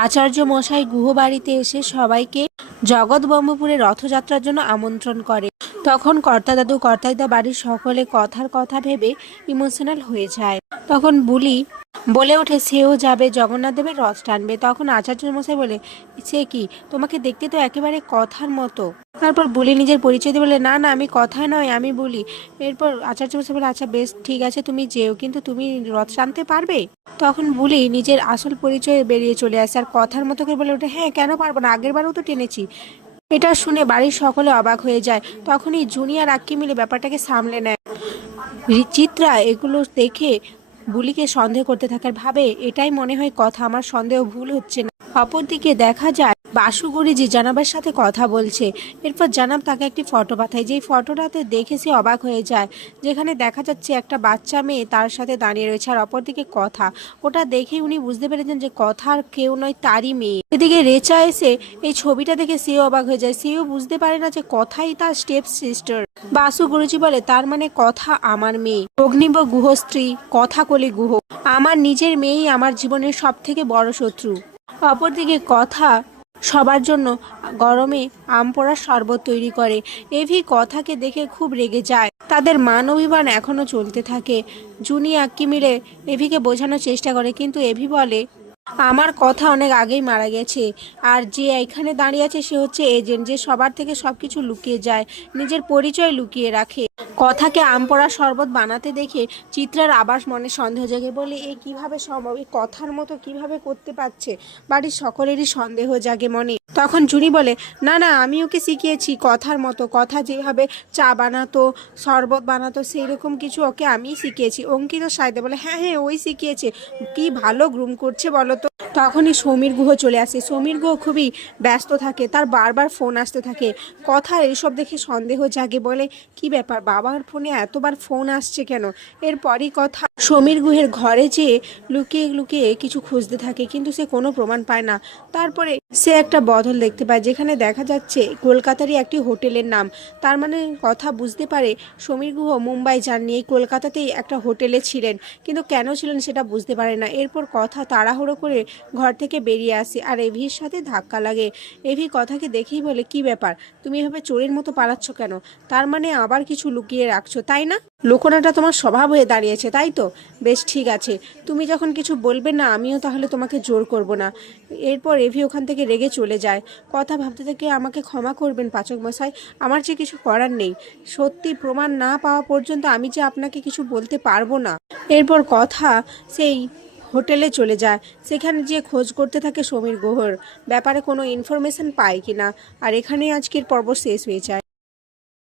আচার্য মশাই গুহবাড়িতে এসে সবাইকে জগৎবম্বপুরে রথযাত্রার জন্য আমন্ত্রণ করে। তখন কর্তা দাদু কর্তাইদা বাড়ির সকলে কথার কথা ভেবে ইমোশনাল হয়ে যায়। তখন বুলি বলে ওঠে সেও যাবে, জগন্নাথ দেবের রথ টানবে। তখন আচার্য মশাই বলে, সে কি, তোমাকে দেখতে তো একেবারে কথার মতো। তারপর বুলি নিজের পরিচয় দিয়ে বলে, না না, আমি কথায় নয়, আমি বলি। এরপর আচার্য মশাই বলে, আচ্ছা বেশ ঠিক আছে, তুমি যেও, কিন্তু তুমি রথ টানতে পারবে? তখন বুলি নিজের আসল পরিচয়ে বেরিয়ে চলে আসে আর কথার মতো করে বলে ওঠে, হ্যাঁ কেন পারবো না, আগের বারও তো টেনেছি। এটা শুনে বাড়ির সকলে অবাক হয়ে যায়। তখনই জুনিয়র আক্কি মিলে ব্যাপারটাকে সামলে নেয়। চিত্রা এগুলো দেখে বুলিকে সন্দেহ করতে থাকার ভাবে, এটাই মনে হয় কথা, আমার সন্দেহ ভুল হচ্ছে না। অপরদিকে দেখা যায় বাসু গুরুজি জানাবের সাথে কথা বলছে। এরপর জানাব তাকে একটি ফটো পাঠায়, যেই ফটোটাতে দেখে সে অবাক হয়ে যায়, যেখানে দেখা যাচ্ছে একটা বাচ্চা মেয়ে তার সাথে দাঁড়িয়ে রয়েছে, আর অপরদিকে কথা। ওটা দেখে উনি বুঝতে পেরেছেন যে কথার কেউ নয়, তারই মেয়ে। এদিকে রেচা এসে এই ছবিটা দেখে সেও অবাক হয়ে যায়, সেও বুঝতে পারে না যে কথাই তার স্টেপ সিস্টার। বাসু গুরুজি বলে, তার মানে কথা আমার মেয়ে, অগ্নিব গুহ স্ত্রী, কথা কলি গুহ, আমার নিজের মেয়েই আমার জীবনের সব থেকে বড় শত্রু। অপরদিকে কথা সবার জন্য গরমে আম পোড়ার শরবত তৈরি করে। এভি কথাকে দেখে খুব রেগে যায়। তাদের মান অভিমান এখনো চলতে থাকে। জুনি আক্কি মিলে এভিকে বোঝানোর চেষ্টা করে, কিন্তু এভি বলে, আমার কথা অনেক আগেই মারা গেছে, আর যে এখানে দাঁড়িয়ে আছে সে হচ্ছে এজেন্ট, যে সবার থেকে সবকিছু লুকিয়ে যায়, নিজের পরিচয় লুকিয়ে রাখে। কথাকে আম পোড়া শরবত বানাতে দেখে চিত্রার আবার মনে সন্দেহ জাগে, বলে এ কিভাবে সম্ভব, এই কথার মতো কিভাবে করতে পারছে। বাড়ির সকলেরই সন্দেহ জাগে মনে। তখন জুনি বলে, না না, আমি ওকে শিখিয়েছি কথার মতো, কথা যেভাবে চা বানাতো, শরবত বানাতো, সেই রকম কিছু ওকে আমি শিখিয়েছি। অঙ্কিত সাইদে বলে, হ্যাঁ হ্যাঁ, ওই শিখিয়েছে, কি ভালো গ্রুম করছে বলো তো। তখনই সমীর গুহ চলে আসে। সমীর গুহ খুবই ব্যস্ত থাকে, তার বারবার ফোন আসতে থাকে। কথা এইসব দেখে সন্দেহ জাগে, বলে কি ব্যাপার, বাবার ফোনে এতবার ফোন আসছে কেন। এরপরই কথা সমীর গুহের ঘরে যেয়ে লুকিয়ে লুকিয়ে কিছু খুঁজতে থাকে, কিন্তু সে কোনো প্রমাণ পায় না। তারপরে সে একটা বদল দেখতে পায়, যেখানে দেখা যাচ্ছে কলকাতারই একটি হোটেলের নাম। তার মানে কথা বুঝতে পারে সমীর গুহ মুম্বাই যাননি, এই কলকাতাতেই একটা হোটেলে ছিলেন, কিন্তু কেন ছিলেন সেটা বুঝতে পারে না। এরপর কথা তাড়াহুড়ো করে ঘর থেকে বেরিয়ে আসে আর এভির সাথে ধাক্কা লাগে। এভি কথাকে দেখেই বলে, কি ব্যাপার, তুমি এভাবে চোরের মতো পালাচ্ছ কেন? তার মানে আবার কিছু লুকিয়ে রাখছো, তাই না? লুকোনোটা তোমার স্বভাব হয়ে দাঁড়িয়েছে, তাই তো? বেশ ঠিক আছে, তুমি যখন কিছু বলবে না, আমিও তাহলে তোমাকে জোর করব না। এরপর এভি ওখান থেকে রেগে চলে যায়। কথা ভাবতে থেকে, আমাকে ক্ষমা করবেন পাচক মশাই, আমার যে কিছু করার নেই, সত্যি প্রমাণ না পাওয়া পর্যন্ত আমি যে আপনাকে কিছু বলতে পারবো না। এরপর কথা সেই হোটেলে চলে যায়, সেখানে যে খোঁজ করতে থাকে সমীর গুহর ব্যাপারে কোনো ইনফরমেশন পায় কিনা। আর এখানেই আজকের পর্ব শেষ হয়ে যায়।